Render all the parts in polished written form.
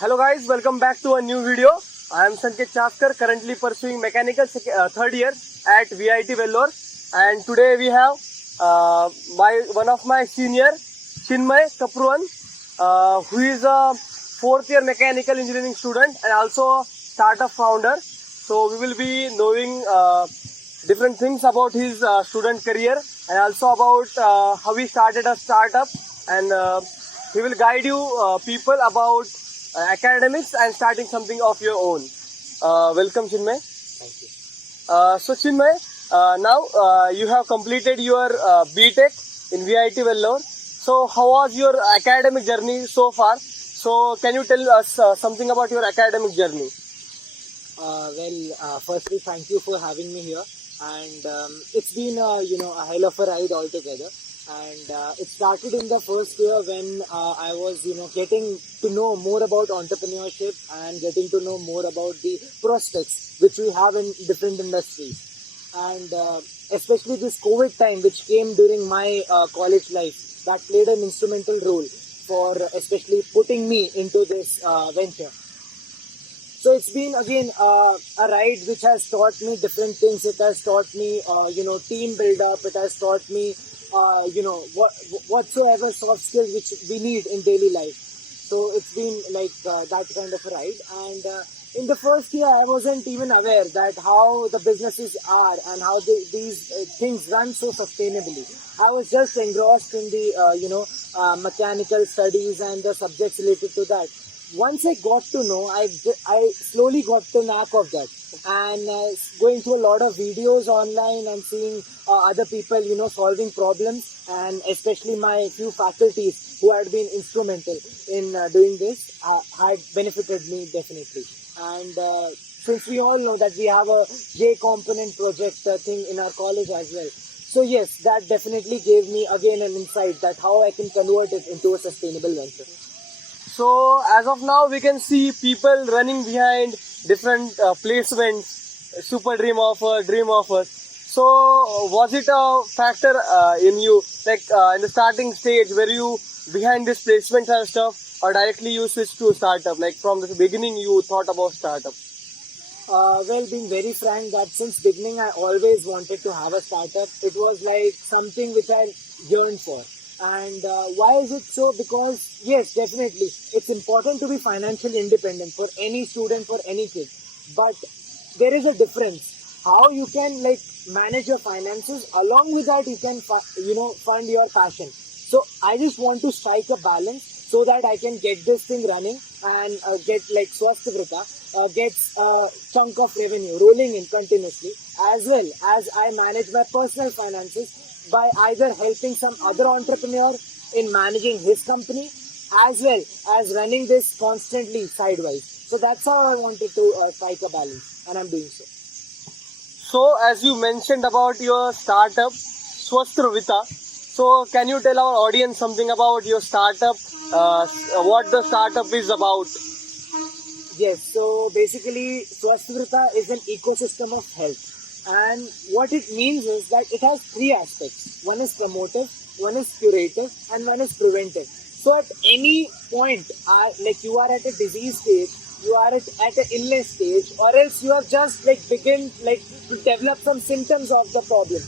Hello guys, welcome back to a new video. I am Sanket Chaskar, currently pursuing mechanical third year at VIT Vellore, and today we have one of my senior, Chinmay Kapruan, who is a fourth year mechanical engineering student and also a startup founder. So we will be knowing different things about his student career and also about how he started a startup, and he will guide you people about academics and starting something of your own. Welcome, Chinmay. Thank you. So Chinmay, now you have completed your BTech in VIT Vellore. So how was your academic journey so far? So can you tell us something about your academic journey? Firstly, thank you for having me here. And it's been a hell of a ride altogether. And it started in the first year when I was getting to know more about entrepreneurship and getting to know more about the prospects which we have in different industries. And especially this COVID time which came during my college life, that played an instrumental role for especially putting me into this venture. So it's been again a ride which has taught me different things. It has taught me team build up. It has taught me whatsoever soft skills which we need in daily life. So it's been like that kind of a ride. And in the first year, I wasn't even aware that how the businesses are and how these things run so sustainably. I was just engrossed in the mechanical studies and the subjects related to that. Once I got to know, I slowly got to knack of that, and going through a lot of videos online and seeing other people solving problems, and especially my few faculties who had been instrumental in doing this had benefited me definitely. And since we all know that we have a J component project thing in our college as well, so yes, that definitely gave me again an insight that how I can convert it into a sustainable venture. So as of now, we can see people running behind different placements, super dream offer, dream offers. So was it a factor in you, like in the starting stage, were you behind this placements and stuff, or directly you switched to startup? Like from the beginning, you thought about startup? Being very frank, that since beginning I always wanted to have a startup. It was like something which I yearned for. And why is it so? Because yes, definitely, it's important to be financially independent for any student, for any kid. But there is a difference. How you can manage your finances. Along with that, you can fund your passion. So I just want to strike a balance so that I can get this thing running and get Swasthavrita gets a chunk of revenue rolling in continuously, as well as I manage my personal finances by either helping some other entrepreneur in managing his company, as well as running this constantly sidewise. So that's how I wanted to strike a balance, and I'm doing so. So as you mentioned about your startup, Swasthavrita, so can you tell our audience something about your startup, what the startup is about? Yes, so basically Swasthavrita is an ecosystem of health. And what it means is that it has three aspects. One is promotive, one is curative, and one is preventive. So at any point, you are at a disease stage, you are at an illness stage, or else you have just begin to develop some symptoms of the problem.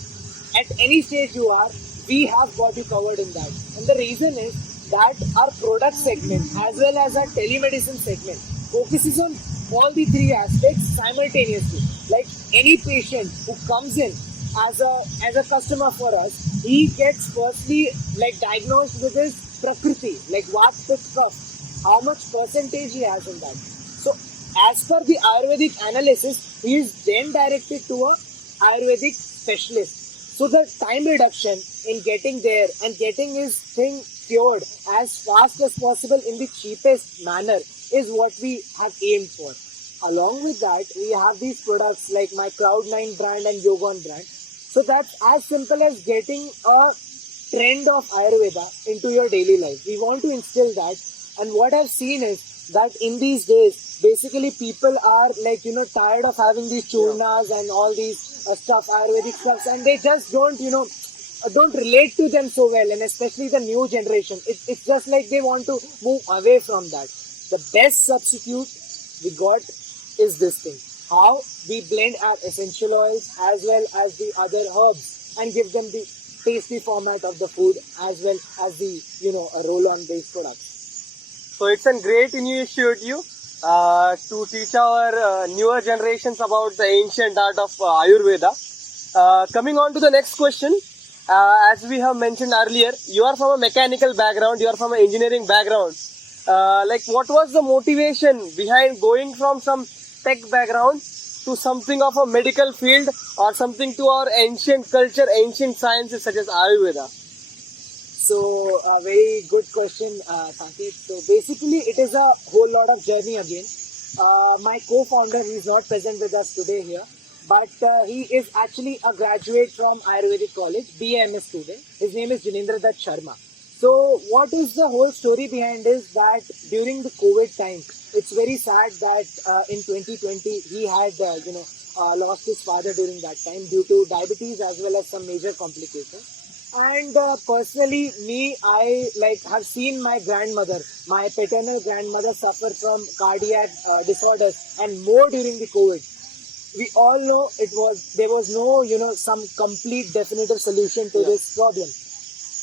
At any stage you are, we have got you covered in that. And the reason is that our product segment as well as our telemedicine segment focuses on all the three aspects simultaneously. Like any patient who comes in as a customer for us, he gets firstly diagnosed with his prakriti, like what with cough, how much percentage he has in that. So as per the Ayurvedic analysis, he is then directed to a Ayurvedic specialist. So the time reduction in getting there and getting his thing cured as fast as possible in the cheapest manner is what we have aimed for. Along with that, we have these products like my Cloud9 brand and Yogon brand. So that's as simple as getting a trend of Ayurveda into your daily life. We want to instill that. And what I've seen is that in these days, basically people are tired of having these churnas and all these stuff, Ayurvedic stuff, and they just don't relate to them so well, and especially the new generation. It's just like they want to move away from that. the best substitute we got is this thing. How we blend our essential oils as well as the other herbs and give them the tasty format of the food as well as the roll-on based products. So it's a great initiative to teach our newer generations about the ancient art of Ayurveda. Coming on to the next question, as we have mentioned earlier, you are from a mechanical background, you are from an engineering background. Like, what was the motivation behind going from some tech background to something of a medical field or something to our ancient culture, ancient sciences such as Ayurveda? So, a very good question, Sanketh. So, basically, it is a whole lot of journey again. My co-founder, he is not present with us today here, but he is actually a graduate from Ayurvedic College, BAMS student. His name is Jinendra Dutt Sharma. So, what is the whole story behind is that during the COVID time, it's very sad that in 2020 he had, lost his father during that time due to diabetes as well as some major complications. And personally, I have seen my grandmother, my paternal grandmother, suffer from cardiac disorders and more during the COVID. We all know there was no some complete definitive solution to this problem.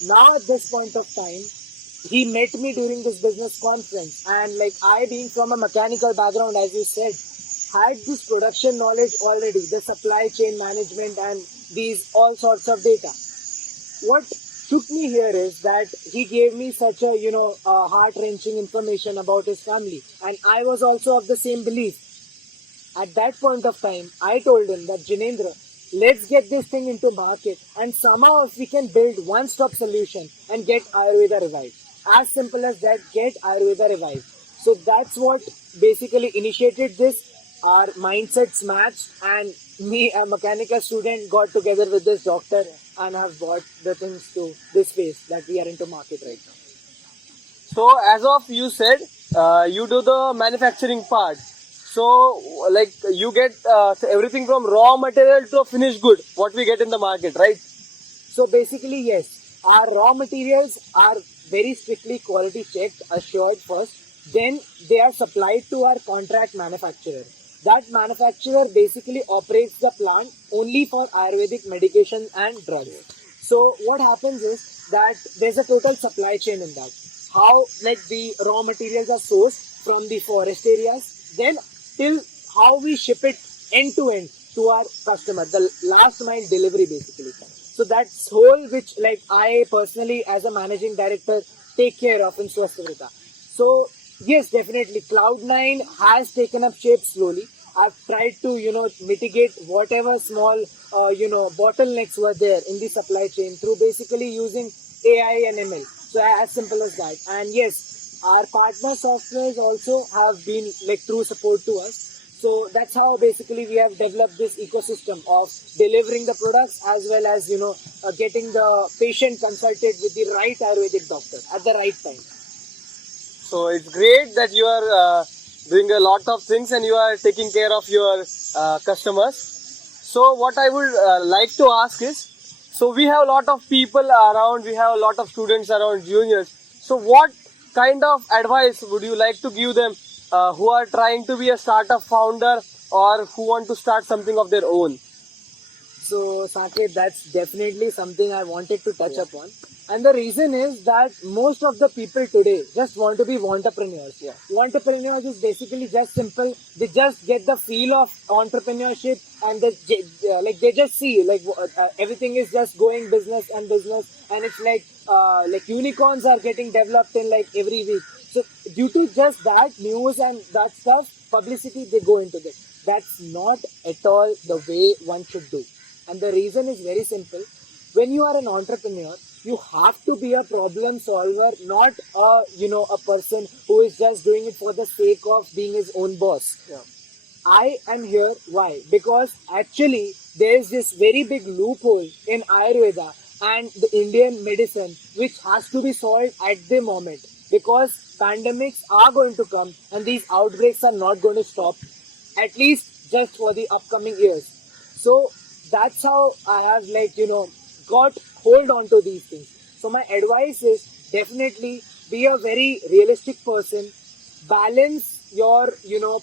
Now at this point of time, he met me during this business conference, and I being from a mechanical background, as you said, had this production knowledge already, the supply chain management and these all sorts of data. What took me here is that he gave me such a heart-wrenching information about his family, and I was also of the same belief. At that point of time, I told him that Jinendra, let's get this thing into market, and somehow if we can build one-stop solution and get Ayurveda revived. As simple as that, get Ayurveda revived. So that's what basically initiated this. Our mindsets matched, and me, a mechanical student, got together with this doctor and have brought the things to this phase that we are into market right now. So, as of you said, you do the manufacturing part. So, like, you get everything from raw material to a finished good, what we get in the market, right? So, basically, yes, our raw materials are very strictly quality checked, assured first. Then they are supplied to our contract manufacturer. That manufacturer basically operates the plant only for Ayurvedic medication and drugs. So what happens is that there's a total supply chain in that. How the raw materials are sourced from the forest areas, then till how we ship it end to end to our customer, the last mile delivery basically. So that's whole which I personally as a managing director take care of in Swasthavrita. So yes, definitely Cloud9 has taken up shape slowly. I've tried to mitigate whatever small bottlenecks were there in the supply chain through basically using AI and ML. So as simple as that. And yes, our partner softwares also have been true support to us. So that's how basically we have developed this ecosystem of delivering the products as well as getting the patient consulted with the right Ayurvedic doctor at the right time. So it's great that you are doing a lot of things and you are taking care of your customers. So what I would like to ask is, so we have a lot of people around, we have a lot of students around, juniors. So what kind of advice would you like to give them who are trying to be a startup founder or who want to start something of their own? So Saket, that's definitely something I wanted to touch upon. And the reason is that most of the people today just want to be entrepreneurs. Yeah. Entrepreneurs is basically just simple. They just get the feel of entrepreneurship and they just see everything is just going business, and it's like unicorns are getting developed in every week. So due to just that news and that stuff, publicity, they go into this. That's not at all the way one should do. And the reason is very simple. When you are an entrepreneur, you have to be a problem solver, not a person who is just doing it for the sake of being his own boss. Yeah. I am here. Why? Because actually there is this very big loophole in Ayurveda and the Indian medicine which has to be solved at the moment, because pandemics are going to come and these outbreaks are not going to stop, at least just for the upcoming years. So that's how I have got hold on to these things. So my advice is definitely be a very realistic person, balance your,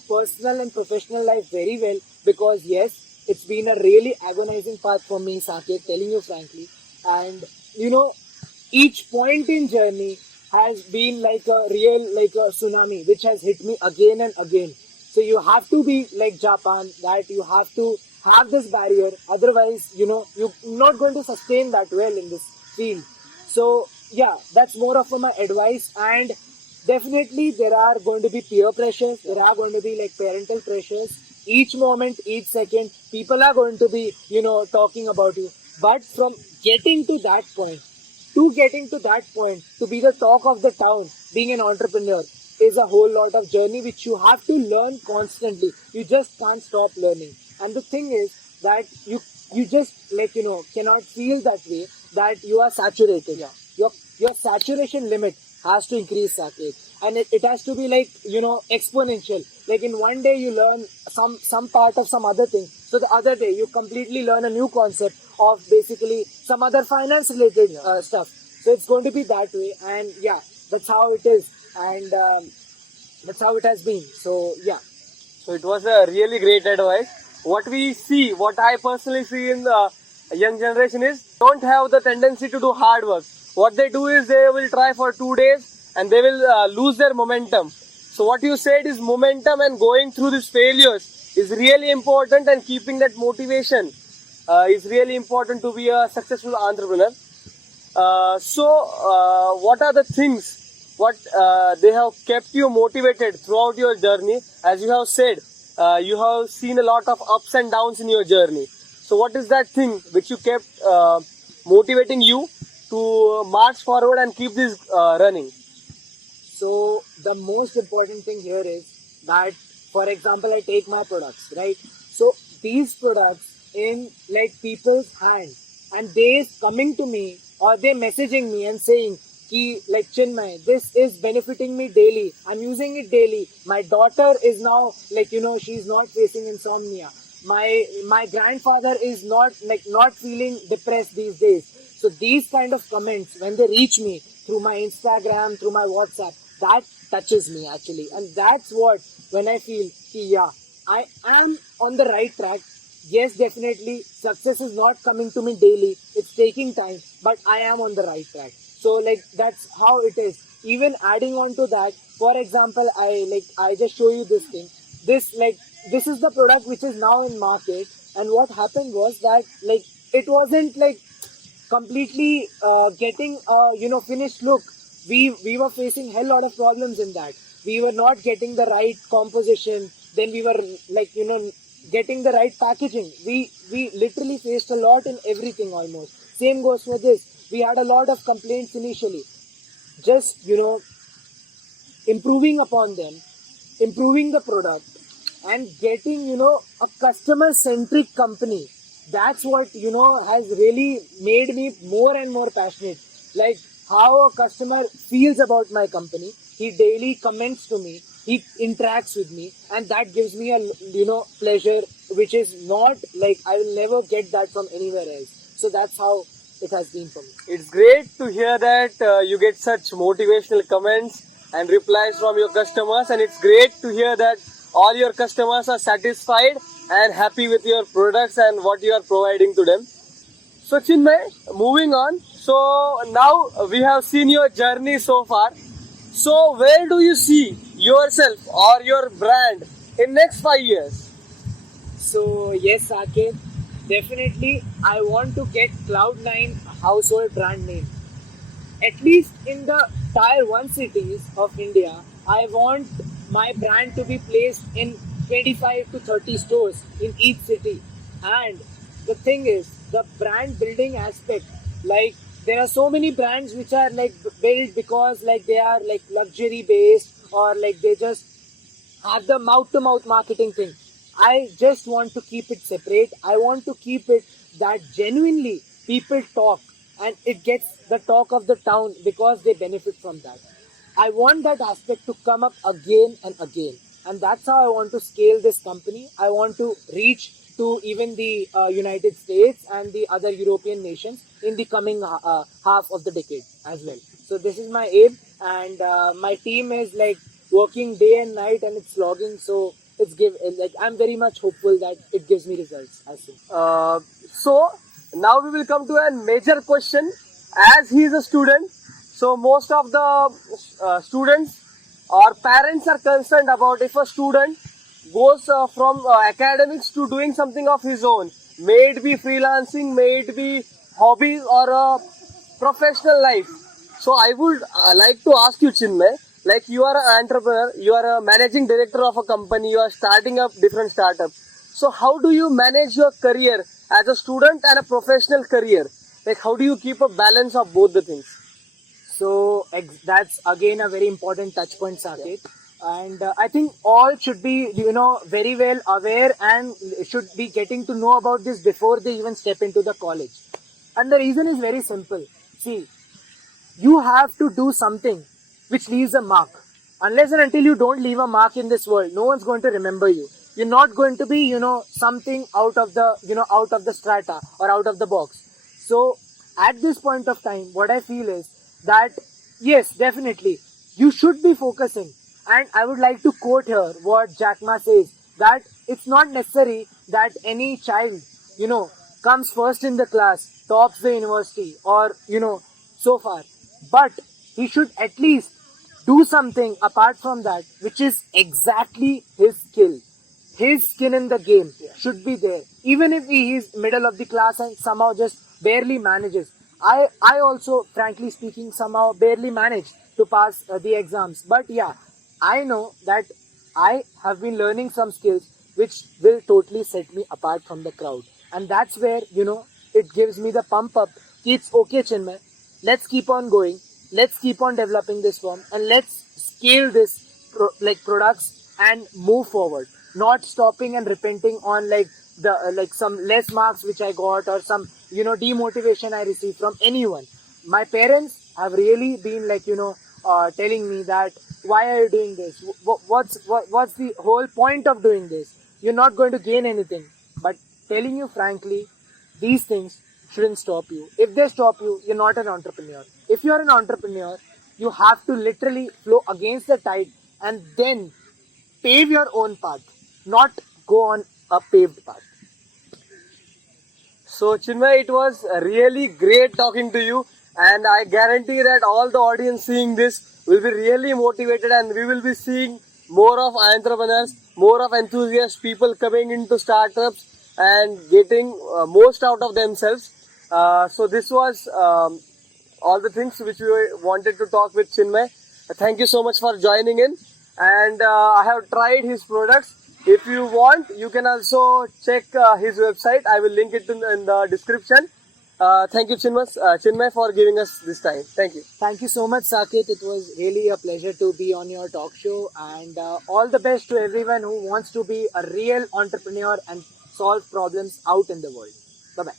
personal and professional life very well, because yes, it's been a really agonizing path for me, Saket, telling you frankly. And, you know, each point in journey has been like a real, like a tsunami, which has hit me again and again. So you have to be like Japan, that you have to have this barrier. Otherwise, you're not going to sustain that well in this field. So yeah, that's more of my advice. And definitely there are going to be peer pressures. There are going to be like parental pressures. Each moment, each second, people are going to be, talking about you. But from getting to that point, to be the talk of the town, being an entrepreneur is a whole lot of journey which you have to learn constantly. You just can't stop learning. And the thing is that you just, like, cannot feel that way, that you are saturated. Yeah. Your saturation limit has to increase, Saket. And it has to be like, exponential. Like in one day you learn some part of some other thing. So the other day you completely learn a new concept of basically some other finance related stuff. So it's going to be that way. And yeah, that's how it is. And that's how it has been. So yeah. So it was a really great advice. What I personally see in the young generation is don't have the tendency to do hard work. What they do is they will try for 2 days and they will lose their momentum. So what you said is momentum, and going through these failures is really important, and keeping that motivation is really important to be a successful entrepreneur. What are the things what they have kept you motivated throughout your journey? As you have said, you have seen a lot of ups and downs in your journey. So what is that thing which you kept motivating you to march forward and keep this running? So the most important thing here is that, for example, I take my products, right? So these products in like people's hand, and they coming to me or they messaging me and saying, "Ki like Chinmay, this is benefiting me daily. I'm using it daily. My daughter is now like, she's not facing insomnia. My grandfather is not feeling depressed these days." So these kind of comments, when they reach me through my Instagram, through my WhatsApp, that touches me actually. And that's what, when I feel, yeah, I am on the right track. Yes, definitely, success is not coming to me daily. It's taking time, but I am on the right track. So like that's how it is. Even adding on to that, for example, I just show you this thing. This is the product which is now in market. And what happened was that, like, it wasn't like completely getting a finished look. We were facing hell lot of problems in that. We were not getting the right composition. Then we were like getting the right packaging. We literally faced a lot in everything almost. Same goes for this. We had a lot of complaints initially. Just improving upon them, improving the product, and getting a customer centric company. That's what has really made me more and more passionate. Like how a customer feels about my company. He daily comments to me, he interacts with me, and that gives me a pleasure, which is not like I will never get that from anywhere else. So that's how it has been for me. It's great to hear that you get such motivational comments and replies from your customers, and it's great to hear that all your customers are satisfied and happy with your products and what you are providing to them. So Chinmay, moving on. So now we have seen your journey so far. So where do you see yourself or your brand in next 5 years? So yes, Saket, definitely I want to get Cloud9 a household brand name. At least in the tier 1 cities of India, I want my brand to be placed in 25 to 30 stores in each city. And the thing is, the brand building aspect, like there are so many brands which are like built because like they are like luxury based, or like they just have the mouth to mouth marketing thing. I just want to keep it separate. I want to keep it that genuinely people talk, and it gets the talk of the town because they benefit from that. I want that aspect to come up again and again. And that's how I want to scale this company. I want to reach to even the United States and the other European nations in the coming half of the decade as well. So this is my aim, and my team is like working day and night and it's logging. So I'm very much hopeful that it gives me results as soon. So now we will come to a major question. As he is a student, so most of the students or parents are concerned about if a student goes from academics to doing something of his own, may it be freelancing, may it be hobbies or a professional life. So I would like to ask you, Chinmay, like you are an entrepreneur, you are a managing director of a company, you are starting up different startups. So how do you manage your career as a student and a professional career? Like how do you keep a balance of both the things? So that's again a very important touch point, Saket. And I think all should be, very well aware and should be getting to know about this before they even step into the college. And the reason is very simple. See, you have to do something which leaves a mark. Unless and until you don't leave a mark in this world, no one's going to remember you. You're not going to be, something out of the strata or out of the box. So at this point of time, what I feel is that yes, definitely, you should be focusing. And I would like to quote here what Jack Ma says, that it's not necessary that any child, comes first in the class, tops the university, or, so far. But he should at least do something apart from that, which is exactly his skill. His skin in the game should be there. Even if he is middle of the class and somehow just barely manages. I also, frankly speaking, somehow barely managed to pass the exams. But yeah, I know that I have been learning some skills which will totally set me apart from the crowd. And that's where, it gives me the pump up. It's okay, Chinmay. Let's keep on going. Let's keep on developing this form and let's scale this products and move forward. Not stopping and repenting on some less marks which I got or some demotivation I received from anyone. My parents have really been telling me that why are you doing this? What's the whole point of doing this? You're not going to gain anything. But telling you frankly, these things shouldn't stop you. If they stop you, you're not an entrepreneur. If you're an entrepreneur, you have to literally flow against the tide and then pave your own path, not go on a paved path. So Chinmay, it was really great talking to you, and I guarantee that all the audience seeing this will be really motivated, and we will be seeing more of entrepreneurs, more of enthusiast people coming into startups and getting most out of themselves. So this was all the things which we wanted to talk with Chinmay. Thank you so much for joining in, and I have tried his products. If you want, you can also check his website. I will link it in the description. Thank you, Chinmay, for giving us this time. Thank you. Thank you so much, Saket. It was really a pleasure to be on your talk show. And all the best to everyone who wants to be a real entrepreneur and solve problems out in the world. Bye-bye.